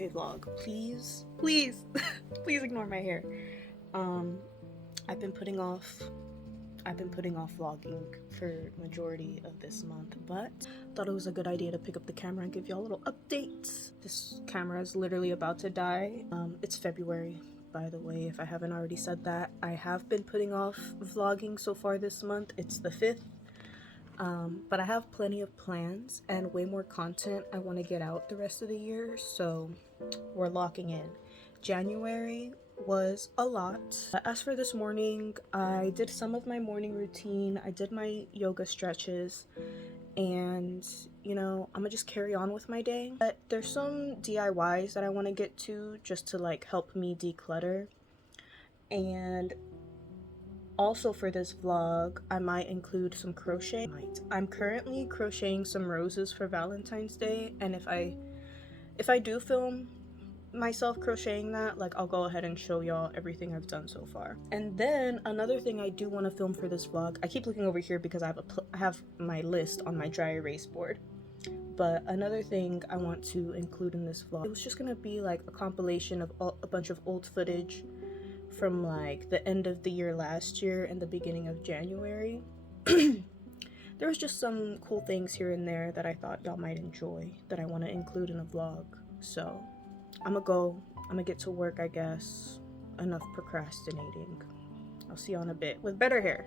Okay, vlog, please, please, please ignore my hair. I've been putting off vlogging for majority of this month, but thought it was a good idea to pick up the camera and give y'all a little updates. This camera is literally about to die. It's February, by the way, if I haven't already said that. I have been putting off vlogging so far this month. It's the 5th. But I have plenty of plans and way more content I want to get out the rest of the year, so we're locking in. January was a lot. As for this morning, I did some of my morning routine. I did my yoga stretches, and you know, I'm gonna just carry on with my day. But there's some DIYs that I want to get to just to like help me declutter. And also for this vlog, I might include some crochet. I'm currently crocheting some roses for Valentine's Day, and if I do film myself crocheting that, like, I'll go ahead and show y'all everything I've done so far. And then another thing I do want to film for this vlog, I keep looking over here because I have my list on my dry erase board. But another thing I want to include in this vlog, it was just gonna be like a compilation of a bunch of old footage from like the end of the year last year and the beginning of January. There was just some cool things here and there that I thought y'all might enjoy that I want to include in a vlog. So I'm gonna get to work, I guess. Enough procrastinating. I'll see you in a bit with better hair.